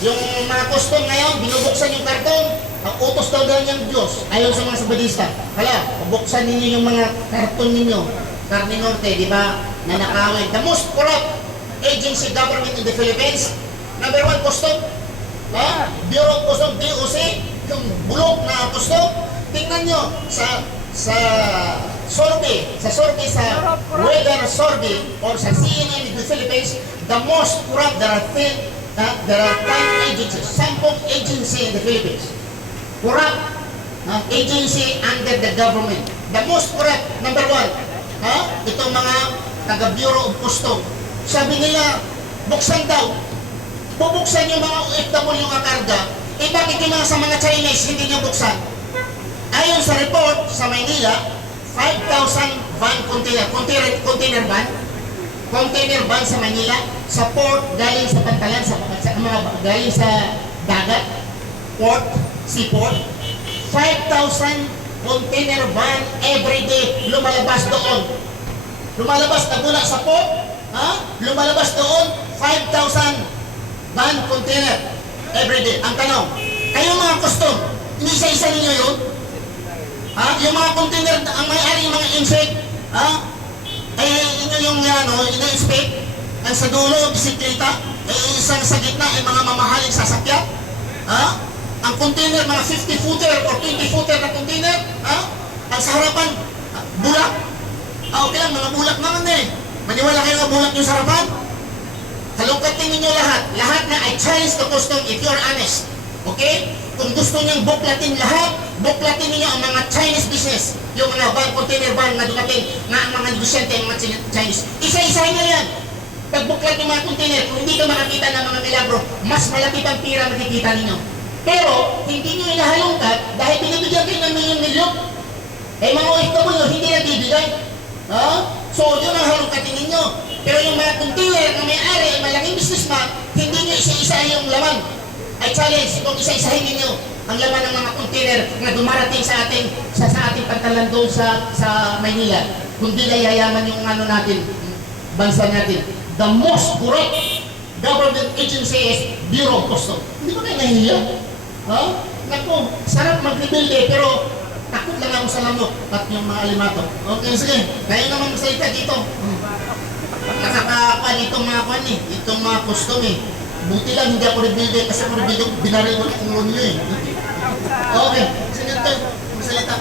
Yung mga custom ngayon, binubuksan yung karton, ang utos daw niyang Diyos, ayon sa mga sabadista. Kala, bubuksan ninyo yung mga karton ninyo, Carne Norte, di ba, nanakawin. The most corrupt agency government in the Philippines, number 1, custom. Bureau of Custom, BOC, yung bulok na custom. Tingnan nyo, sa survey, sa weather survey, or sa CNN in the Philippines, the most corrupt, there are 10 agencies, 10 agency in the Philippines. Corrupt agency under the government. The most corrupt, number 1, itong mga taga-Bureau of Custom. Sabi nila, buksan daw. Bubuksan yung mga OFW nga karga, bakit yung mga sa mga Chinese hindi nyo buksan? Ayon sa report sa Maynila, 5,000 van container van sa Manila, sa port, galing sa Pantalan, galing sa dagat, port, seaport, 5,000 container van every day lumalabas doon. Lumalabas na mula sa port, lumalabas doon, 5,000 van container every day. Ang tanong, kayo mga custom, hindi isa-isa ninyo yun? Yung mga container, ang may-ari, yung mga insect, inyo yung ina-inspect, ang sa dulo, bisikleta, isang sa gitna, mga mamahaling sasakyan, ang container, mga 50-footer or 20-footer na container, ang sa harapan, bulak. Okay lang, mga bulak naman maniwala kayo na bulak yung sa harapan? Halungkatin ninyo lahat na ay challenge the custom if you're honest. Okay? Kung gusto niyang buklatin lahat, buklatin niyo ang mga Chinese business, yung mga van, container van na dumating na ang mga negosyante, ang mga Chinese. Isa-isahin nyo yan. Pag buklat yung mga container, kung hindi ka makakita ng mga milagro, mas malaki pang pira makikita ninyo. Pero, hindi nyo inahalungkat dahil binibigyan kayo ng milyon-milyon. Mga OFW, hindi na bibigay. So, yun ang halungkatin ninyo. Pero yung mga container na may-ari, malaking businessman, hindi nyo isa-isa yung laman. I challenge kung isa-isahin ninyo ang laman ng mga container na dumarating sa ating Pantalan doon sa Maynila. Kundi na yayaman yung natin, bansa natin. The most corrupt government agency is Bureau of Custom. Hindi ba kayo nahihiya? Naku, sarap mag-rebuild pero takot lang ako sa lamok at yung mga alimato. Okay, sige. Kayo naman magsalita dito. Nakakapa dito mga kwan itong mga custom Buti lang hindi ako rebuild kasi ako rebuild binaril ko ng ulo niyo Okay, sige ito, magsalita.